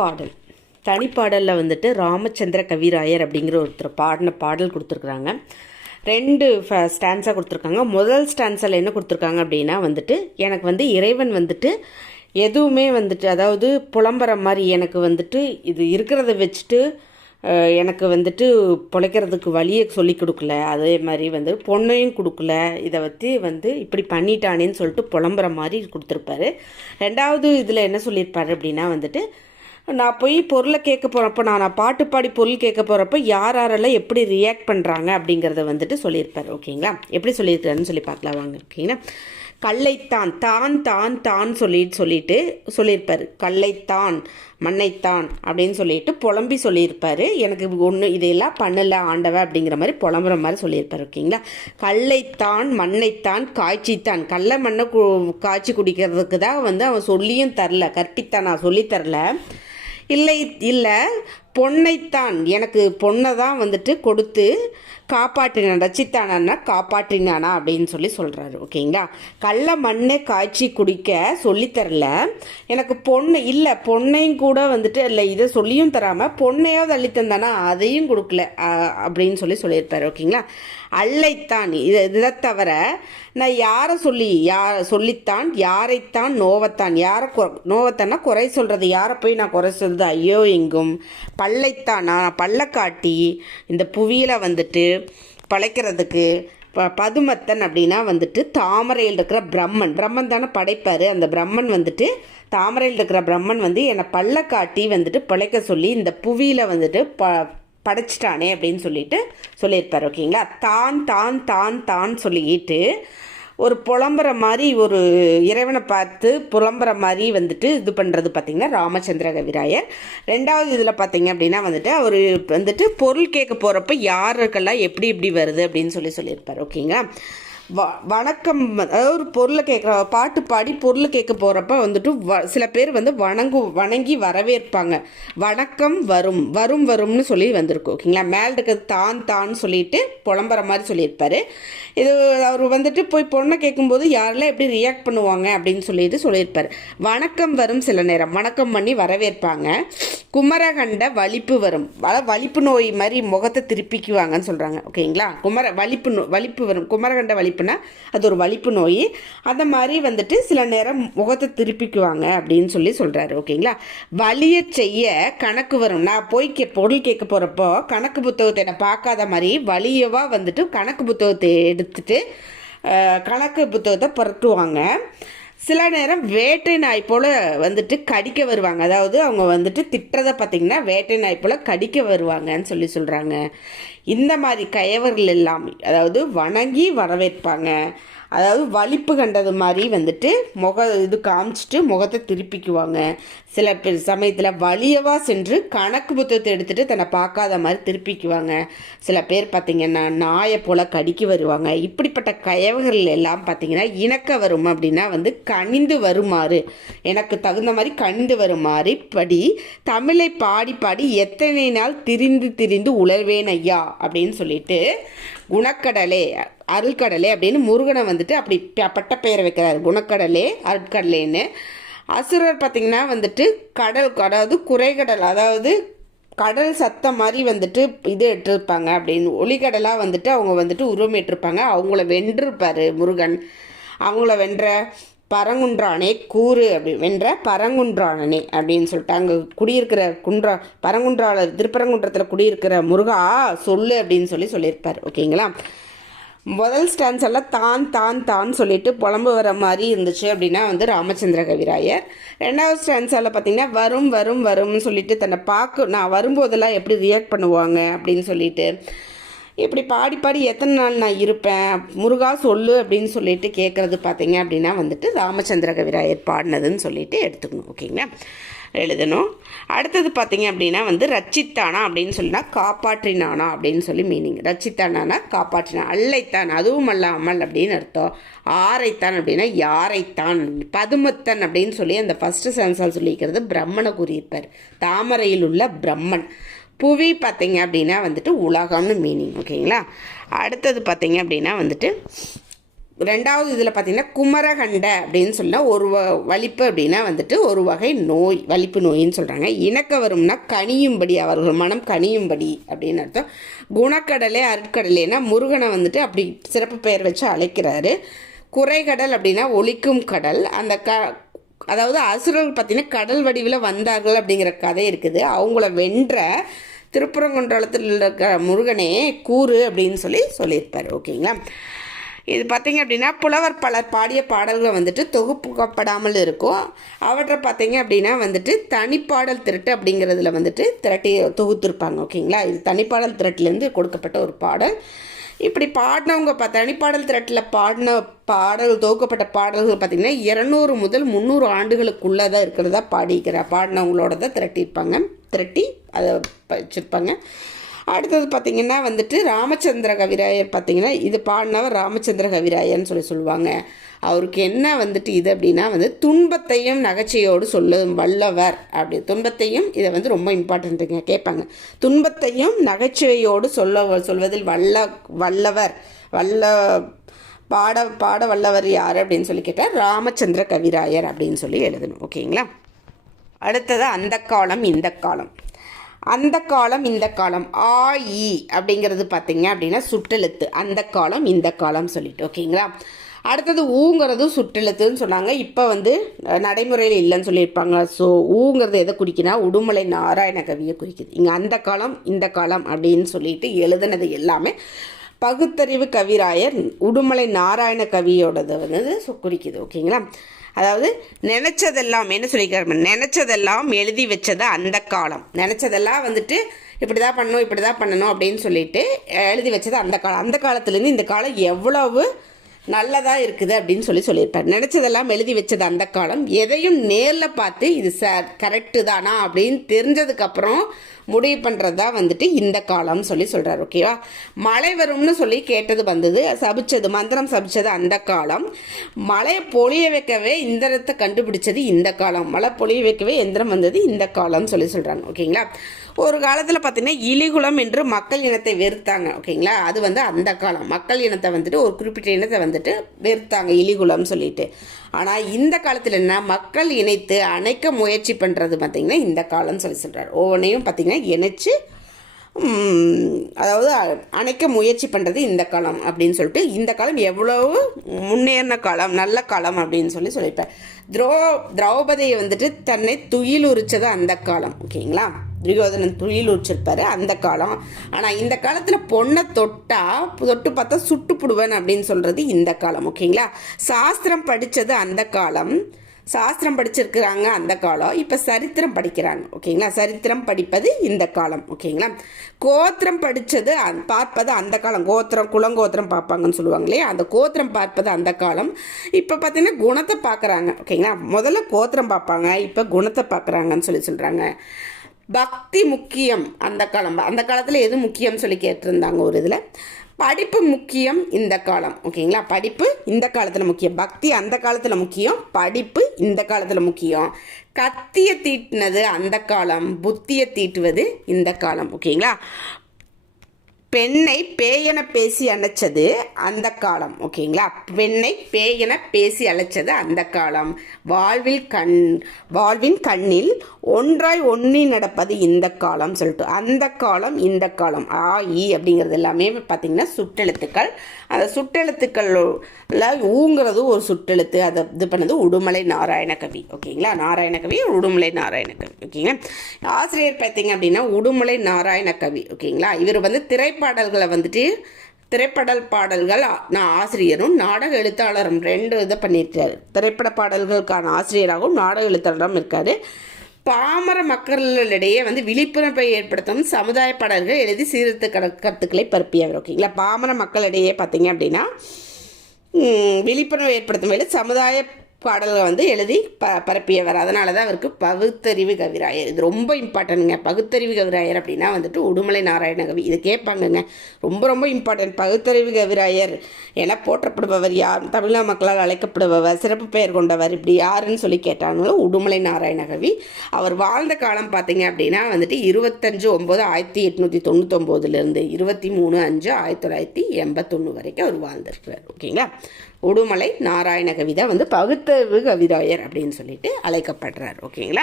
பாடல் தனிப்பாடலில் வந்துட்டு ராமச்சந்திர கவிராயர் அப்படிங்கிற ஒருத்தர் பாடின பாடல் கொடுத்துருக்குறாங்க. ரெண்டு ஸ்டான்ஸாக கொடுத்துருக்காங்க. முதல் ஸ்டான்ஸில் என்ன கொடுத்துருக்காங்க அப்படின்னா வந்துட்டு எனக்கு வந்து இறைவன் வந்துட்டு எதுவுமே வந்துட்டு அதாவது புலம்புற மாதிரி எனக்கு வந்துட்டு இது இருக்கிறத வச்சுட்டு எனக்கு வந்துட்டு பிழைக்கிறதுக்கு வழியை சொல்லி கொடுக்கல. அதே மாதிரி வந்து பொண்ணையும் கொடுக்கல. இதை பற்றி வந்து இப்படி பண்ணிட்டானேன்னு சொல்லிட்டு புலம்புற மாதிரி கொடுத்துருப்பாரு. ரெண்டாவது இதில் என்ன சொல்லியிருப்பாரு அப்படின்னா வந்துட்டு நான் போய் பொருளை கேட்க போகிறப்ப நான் நான் பாட்டு பாடி பொருள் கேட்க போகிறப்ப யார் யாரெல்லாம் எப்படி ரியாக்ட் பண்ணுறாங்க அப்படிங்கிறத வந்துட்டு சொல்லியிருப்பார் ஓகேங்களா? எப்படி சொல்லியிருக்காருன்னு சொல்லி பார்க்கலாம் வாங்க ஓகேங்களா? கல்லைத்தான் தான் தான் தான் சொல்லிட்டு சொல்லிட்டு சொல்லியிருப்பார். கல்லைத்தான் மண்ணைத்தான் அப்படின்னு சொல்லிட்டு புலம்பி சொல்லியிருப்பார். எனக்கு ஒன்று இதையெல்லாம் பண்ணலை ஆண்டவ அப்படிங்கிற மாதிரி புலம்புற மாதிரி சொல்லியிருப்பார் ஓகேங்களா? கல்லைத்தான் மண்ணைத்தான் காய்ச்சித்தான். கல்லை மண்ணை காய்ச்சி குடிக்கிறதுக்கு தான் வந்து அவன் சொல்லியும் தரல கற்பித்தான் நான் சொல்லித் தரல. இல்லை இல்லை. பொன்னைத்தான் எனக்கு பொண்ணை தான் வந்துட்டு கொடுத்து காப்பாற்றினான் ரச்சித்தானா காப்பாற்றினானா அப்படின்னு சொல்லி சொல்கிறாரு ஓகேங்களா? கள்ள மண்ணை காய்ச்சி குடிக்க சொல்லித்தரல எனக்கு பொண்ணு இல்லை பொண்ணையும் கூட வந்துட்டு இல்லை இதை சொல்லியும் தராமல் பொண்ணையாவது அள்ளி தந்தானா அதையும் கொடுக்கல அப்படின்னு சொல்லி சொல்லியிருப்பாரு ஓகேங்களா? அல்லைத்தான். இது இதை தவிர நான் யாரை சொல்லி யார் சொல்லித்தான் யாரைத்தான் நோவத்தான். யாரை கொ நோவத்தான்னா குறை சொல்கிறது யாரை போய் நான் குறை சொல்கிறது ஐயோ எங்கும். பல்லைத்தான். நான் பல்ல காட்டி இந்த புவியில் வந்துட்டு பழைக்கிறதுக்கு ப பதுமத்தன் அப்படின்னா வந்துட்டு தாமரையில் இருக்கிற பிரம்மன். பிரம்மன் தானே படைப்பார். அந்த பிரம்மன் வந்துட்டு தாமரையில் இருக்கிற பிரம்மன் வந்து என்னை பல்ல காட்டி வந்துட்டு பிழைக்க சொல்லி இந்த புவியில் வந்துட்டு ப படைச்சிட்டானே அப்படின்னு சொல்லிட்டு சொல்லியிருப்பார் ஓகேங்களா? தான் தான் தான் தான் சொல்லிக்கிட்டு ஒரு புலம்புற மாதிரி ஒரு இறைவனை பார்த்து புலம்புற மாதிரி வந்துட்டு இது பண்ணுறது பார்த்திங்கன்னா ராமச்சந்திர கவிராயர். ரெண்டாவது இதில் பார்த்தீங்க அப்படின்னா வந்துட்டு அவர் வந்துட்டு பொருள் கேட்க போகிறப்ப யாருக்கெல்லாம் எப்படி எப்படி வருது அப்படின்னு சொல்லி சொல்லியிருப்பார் ஓகேங்களா? வ வணக்கம் அதாவது ஒரு பொருளை கேட்குற பாட்டு பாடி பொருளை கேட்க போகிறப்ப வந்துட்டு வ சில பேர் வந்து வணங்கு வணங்கி வரவேற்பாங்க. வணக்கம் வரும் வரும் வரும்னு சொல்லி வந்திருக்கு ஓகேங்களா? மேல் இருக்கிறது தான் தான் சொல்லிட்டு புலம்புற மாதிரி சொல்லியிருப்பார். இது அவர் வந்துட்டு போய் பொண்ணை கேட்கும்போது யாரெல்லாம் எப்படி ரியாக்ட் பண்ணுவாங்க அப்படின்னு சொல்லிட்டு சொல்லியிருப்பார். வணக்கம் வரும் சில நேரம் வணக்கம் பண்ணி வரவேற்பாங்க. குமரகண்ட வலிப்பு வரும். வலிப்பு நோய் மாதிரி முகத்தை திருப்பிக்குவாங்கன்னு சொல்கிறாங்க ஓகேங்களா? குமர வலிப்பு நோ வலிப்பு வரும். குமரகண்ட வலிப்புனா அது ஒரு வலிப்பு நோய். அந்த மாதிரி வந்துட்டு சில நேரம் முகத்தை திருப்பிக்குவாங்க அப்படின்னு சொல்லி சொல்கிறாரு ஓகேங்களா? வலிய செய்ய கணக்கு வரும். நான் போய் கே பொருள் கேட்க போகிறப்போ கணக்கு புத்தகத்தை நான் பார்க்காத மாதிரி வலியவாக வந்துட்டு கணக்கு புத்தகத்தை எடுத்துட்டு கணக்கு புத்தகத்தை புரட்டுவாங்க. சில நேரம் வேட்டை நாய் போல் வந்துட்டு கடிக்க வருவாங்க. அதாவது அவங்க வந்துட்டு திட்டுறதை பார்த்தீங்கன்னா வேட்டை நாய் போல் கடிக்க வருவாங்கன்னு சொல்லி சொல்கிறாங்க இந்த மாதிரி கயவர்கள் எல்லாம் அதாவது வணங்கி வரவேற்பாங்க. அதாவது வலிப்பு கண்டது மாதிரி வந்துட்டு முக இது காமிச்சிட்டு முகத்தை திருப்பிக்குவாங்க. சில பேர் சமயத்தில் வலியவா சென்று கணக்கு புத்தகத்தை எடுத்துகிட்டு தன்னை பார்க்காத மாதிரி திருப்பிக்குவாங்க. சில பேர் பார்த்திங்கன்னா நாயை போல் கடிக்க வருவாங்க. இப்படிப்பட்ட கயவுகள் எல்லாம் பார்த்திங்கன்னா இணக்க வரும் அப்படின்னா வந்து கனிந்து வருமாறு. எனக்கு தகுந்த மாதிரி கனிந்து வருமாறு படி தமிழை பாடி பாடி எத்தனை நாள் திரிந்து திரிந்து உழல்வேன் ஐயா? அப்படின்னு சொல்லிட்டு குணக்கடலே அருள்கடலே அப்படின்னு முருகனை வந்துட்டு அப்படி பட்ட பெயரை வைக்கிறார். குணக்கடலே அருட்கடலேன்னு. அசுரர் பார்த்திங்கன்னா வந்துட்டு கடல் அதாவது குறைகடல் அதாவது கடல் சத்தம் மாதிரி வந்துட்டு இது எடுத்திருப்பாங்க அப்படின்னு. ஒளிக்கடலாக வந்துட்டு அவங்க வந்துட்டு உருவமேற்றிருப்பாங்க அவங்கள வென்றிருப்பார் முருகன். அவங்கள வென்ற பரங்குன்றானே கூறு அப்படி வென்ற பரங்குன்றானனே அப்படின்னு சொல்லிட்டு அங்கே குடியிருக்கிற குன்றா பரங்குன்றாளர் திருப்பரங்குன்றத்தில் குடியிருக்கிற முருகா சொல்லு அப்படின்னு சொல்லி சொல்லியிருப்பார் ஓகேங்களா? முதல் ஸ்டான்ஸ் எல்லாம் தான் தான் தான் சொல்லிட்டு புலம்பு வர மாதிரி இருந்துச்சு அப்படின்னா வந்து ராமச்சந்திர கவிராயர். ரெண்டாவது ஸ்டான்ஸால் பார்த்தீங்கன்னா வரும் வரும் வரும்னு சொல்லிட்டு தன்னை பார்க்க நான் வரும்போதெல்லாம் எப்படி ரியாக்ட் பண்ணுவாங்க? அப்படின்னு சொல்லிட்டு இப்படி பாடி பாடி எத்தனை நாள் நான் இருப்பேன்? முருகா சொல்லு அப்படின்னு சொல்லிட்டு கேட்குறது பார்த்தீங்க அப்படின்னா வந்துட்டு ராமச்சந்திர கவிராயர் பாடினதுன்னு சொல்லிட்டு எடுத்துக்கணும் ஓகேங்களா? எழுதணும். அடுத்தது பார்த்தீங்க அப்படின்னா வந்து ரச்சித்தானா அப்படின்னு சொல்லினா காப்பாற்றினானா அப்படின்னு சொல்லி மீனிங் ரச்சித்தானா காப்பாற்றினா அல்லைத்தான் அதுவும் அல்லாமல் அப்படின்னு அர்த்தம். ஆரைத்தான் அப்படின்னா யாரைத்தான்? பதுமத்தன் அப்படின்னு சொல்லி அந்த ஃபஸ்ட்டு சென்சால் சொல்லிக்கிறது பிரம்மனை கூறியிருப்பார். தாமரையில் உள்ள பிரம்மன். புவி பார்த்தீங்க அப்படின்னா வந்துட்டு உலகம்னு மீனிங் ஓகேங்களா அடுத்தது பார்த்தீங்க அப்படின்னா வந்துட்டு ரெண்டாவது இதில் பார்த்தீங்கன்னா குமரகண்ட அப்படின்னு சொன்னால் ஒரு வ வலிப்பு அப்படின்னா வந்துட்டு ஒரு வகை நோய் வலிப்பு நோயின்னு சொல்கிறாங்க இணக்க வரும்னா கனியும்படி அவர்கள் மனம் கனியும்படி அப்படின்னு அர்த்தம். குணக்கடலே அருட்கடலேனா முருகனை வந்துட்டு அப்படி சிறப்பு பெயர் வச்சு அழைக்கிறாரு. குறைகடல் அப்படின்னா ஒலிக்கும் கடல். அந்த க அதாவது அசுரர்கள் பார்த்தீங்கன்னா கடல் வடிவில் வந்தார்கள் அப்படிங்கிற கதை இருக்குது. அவங்கள வென்ற திருப்புறங்குன்றத்தில் இருக்க முருகனே கூறு அப்படின்னு சொல்லி சொல்லியிருப்பார். ஓகேங்களா? இது பார்த்தீங்க அப்படின்னா புலவர் பலர் பாடிய பாடல்கள் வந்துட்டு தொகுப்புக்கப்படாமல் இருக்கும். அவற்றை பார்த்தீங்க அப்படின்னா வந்துட்டு தனிப்பாடல் திரட்டு அப்படிங்கிறதுல வந்துட்டு திரட்டி தொகுத்துருப்பாங்க. ஓகேங்களா? இது தனிப்பாடல் திரட்டிலேருந்து கொடுக்கப்பட்ட ஒரு பாடல். இப்படி பாடினவங்க பா தனிப்பாடல் திரட்டில் பாடின பாடல் தொகுக்கப்பட்ட பாடல்கள் பார்த்திங்கன்னா இரநூறு முதல் முந்நூறு ஆண்டுகளுக்குள்ளே தான் இருக்கிறதா பாடிக்கிற பாடினவங்களோட தான் திரட்டியிருப்பாங்க. திரட்டி அதை வச்சுருப்பாங்க. அடுத்தது பார்த்திங்கன்னா வந்துட்டு ராமச்சந்திர கவிராயர் பார்த்திங்கன்னா இது பாடினவர் ராமச்சந்திர கவிராயர்னு சொல்லி சொல்லுவாங்க. அவருக்கு என்ன வந்துட்டு இது அப்படின்னா வந்து துன்பத்தையும் நகைச்சையோடு சொல்லும் வல்லவர் அப்படி. துன்பத்தையும் இதை வந்து ரொம்ப இம்பார்ட்டண்ட்டுங்க கேட்பாங்க. துன்பத்தையும் நகைச்சுவையோடு சொல்ல சொல்வதில் வல்ல வல்லவர். வல்ல பாட பாட வல்லவர் யார் அப்படின்னு சொல்லி கேட்டால் ராமச்சந்திர கவிராயர் அப்படின்னு சொல்லி எழுதணும். ஓகேங்களா? அடுத்தது அந்த காலம் இந்த காலம். அந்த காலம் இந்த காலம் ஆ இ அப்படிங்கிறது பார்த்தீங்க அப்படின்னா சுற்றெழுத்து அந்த காலம் இந்த காலம் சொல்லிட்டு ஓகேங்களா? அடுத்தது ஊங்கிறது சுற்றெழுத்துன்னு சொன்னாங்க. இப்போ வந்து நடைமுறையில் இல்லைன்னு சொல்லியிருப்பாங்க. ஸோ ஊங்கிறது எதை குறிக்கினா உடுமலை நாராயண கவியை குறிக்குது. இங்கே அந்த காலம் இந்த காலம் அப்படின்னு சொல்லிட்டு எழுதுனது எல்லாமே பகுத்தறிவு கவிராயர் உடுமலை நாராயண கவியோடது வந்து குறிக்குது. ஓகேங்களா? அதாவது நினச்சதெல்லாம் என்ன சொல்லியிருக்காரு? நினச்சதெல்லாம் எழுதி வச்சது அந்த காலம். நினச்சதெல்லாம் வந்துட்டு இப்படி தான் பண்ணணும் இப்படி தான் பண்ணணும் அப்படின்னு சொல்லிட்டு எழுதி வச்சது அந்த காலம். அந்த காலத்துலேருந்து இந்த காலம் எவ்வளவு நல்லதாக இருக்குது அப்படின்னு சொல்லி சொல்லியிருப்பார். நினச்சதெல்லாம் எழுதி வச்சது அந்த காலம். எதையும் நேரில் பார்த்து இது ச கரெக்டு தானா அப்படின்னு தெரிஞ்சதுக்கப்புறம் முடிவு பண்ணுறது தான் வந்துட்டு இந்த காலம்னு சொல்லி சொல்கிறார் ஓகேவா மழை வரும்னு சொல்லி கேட்டது வந்தது சபிச்சது மந்திரம் சபிச்சது அந்த காலம். மழையை பொழிய வைக்கவே இந்திரத்தை கண்டுபிடிச்சது இந்த காலம். மழை பொழிய வைக்கவே எந்திரம் வந்தது இந்த காலம்னு சொல்லி சொல்கிறாங்க ஓகேங்களா ஒரு காலத்தில் பார்த்தீங்கன்னா இலிகுலம் என்று மக்கள் இனத்தை வெறுத்தாங்க ஓகேங்களா அது வந்து அந்த காலம். மக்கள் இனத்தை வந்துட்டு ஒரு குறிப்பிட்ட இனத்தை வந்துட்டு வெறுத்தாங்க இலிகுலம் சொல்லிட்டு. ஆனால் இந்த காலத்தில் என்ன? மக்கள் இணைத்து அணைக்க முயற்சி பண்ணுறது பார்த்திங்கன்னா இந்த காலம்னு சொல்லி சொல்கிறார் ஒவ்வொன்றையும் பார்த்திங்கன்னா இணைச்சு அதாவது அணைக்க முயற்சி பண்ணுறது இந்த காலம் அப்படின்னு சொல்லிட்டு இந்த காலம் எவ்வளவு முன்னேறின காலம் நல்ல காலம் அப்படின்னு சொல்லி சொல்லியிருப்பேன் திரோ திரௌபதியை வந்துட்டு தன்னை துயில் உரிச்சது அந்த காலம் ஓகேங்களா? துரியோதனன் துயில் உரிச்சிருப்பாரு அந்த காலம். ஆனால் இந்த காலத்தில் பொண்ணை தொட்டா தொட்டு பார்த்தா சுட்டு புடுவேன் அப்படின்னு சொல்கிறது இந்த காலம் ஓகேங்களா? சாஸ்திரம் படித்தது அந்த காலம். சாஸ்திரம் படிச்சிருக்கிறாங்க அந்த காலம். இப்போ சரித்திரம் படிக்கிறாங்க. ஓகேங்களா? சரித்திரம் படிப்பது இந்த காலம். ஓகேங்களா? கோத்திரம் படித்தது பார்ப்பது அந்த காலம். கோத்திரம் குளங்கோத்திரம் பார்ப்பாங்கன்னு சொல்லுவாங்க இல்லையா? அந்த கோத்திரம் பார்ப்பது அந்த காலம். இப்போ பார்த்தீங்கன்னா குணத்தை பார்க்குறாங்க. ஓகேங்களா? முதல்ல கோத்திரம் பார்ப்பாங்க. இப்போ குணத்தை பார்க்குறாங்கன்னு சொல்லி சொல்கிறாங்க பக்தி முக்கியம் அந்த காலம். அந்த காலத்தில் எது முக்கியம்னு சொல்லி கேட்டிருந்தாங்க ஒரு இதில்? படிப்பு முக்கியம் இந்த காலம் ஓகேங்களா? படிப்பு இந்த காலத்தில் முக்கியம். பக்தி அந்த காலத்தில் முக்கியம் படிப்பு இந்த காலத்தில் முக்கியம். கத்தியை தீட்டினது அந்த காலம் புத்தியை தீட்டுவது இந்த காலம் ஓகேங்களா? பெண்ணை பேயென பேசி அழைச்சது அந்த காலம் ஓகேங்களா? பெண்ணை பேயன பேசி அழைச்சது அந்த காலம். வாழ்வில் கண் வாழ்வின் கண்ணில் ஒன்றாய் ஒன்றி நடப்பது இந்த காலம் சொல்லிட்டு. அந்த காலம் இந்த காலம். ஆ இ அப்படிங்கிறது எல்லாமே பார்த்திங்கன்னா சுற்றெழுத்துக்கள் அந்த சுற்றெழுத்துக்களில் ஊங்கிறது ஒரு சுற்றெழுத்து அதை இது பண்ணது உடுமலை நாராயண கவி ஓகேங்களா? நாராயண கவி உடுமலை நாராயண கவி ஓகேங்களா? ஆசிரியர் பார்த்தீங்க அப்படின்னா உடுமலை நாராயண கவி ஓகேங்களா? இவர் வந்து திரைப்பாடல்களை வந்துட்டு திரைப்படல் பாடல்கள் நான் ஆசிரியரும் நாடக எழுத்தாளரும் ரெண்டு இதை பண்ணியிருக்காரு. திரைப்பட பாடல்களுக்கான ஆசிரியராகவும் நாடக எழுத்தாளரும் இருக்கார். பாமர மக்களிடையே வந்து விழிப்புணர்வை ஏற்படுத்தும் சமுதாய பாடல்கள் எழுதி சீர்திருத்த கருத்துக்களை பரப்பியவர். ஓகேங்களா பாமர மக்களிடையே பார்த்தீங்க அப்படின்னா விழிப்புணர்வு ஏற்படுத்தும் வேலை சமுதாய பாடல்களை வந்து எழுதி ப பரப்பியவர். அதனால தான் அவருக்கு பகுத்தறிவு கவிராயர். இது ரொம்ப இம்பார்ட்டன்ட்ங்க பகுத்தறிவு கவிராயர் அப்படின்னா வந்துட்டு உடுமலை நாராயண கவி. இது கேட்பாங்கங்க. ரொம்ப ரொம்ப இம்பார்ட்டன்ட் பகுத்தறிவு கவிராயர். என போற்றப்படுபவர் யார்? தமிழக மக்களால் அழைக்கப்படுபவர் சிறப்பு பெயர் கொண்டவர் இப்படி யாருன்னு சொல்லி கேட்டாங்களோ உடுமலை நாராயண கவி. அவர் வாழ்ந்த காலம் பார்த்தீங்க அப்படின்னா வந்துட்டு இருபத்தஞ்சு ஒம்பது ஆயிரத்தி எட்நூற்றி தொண்ணூத்தொம்போதுலேருந்து இருபத்தி மூணு அஞ்சு ஆயிரத்தி தொள்ளாயிரத்தி எண்பத்தொன்று வரைக்கும் அவர் வாழ்ந்திருக்கிறார். ஓகேங்களா? உடுமலை நாராயண கவிதா வந்து பகுத்தறிவு கவிதாயர் அப்படின்னு சொல்லிட்டு அழைக்கப்படுறார் ஓகேங்களா?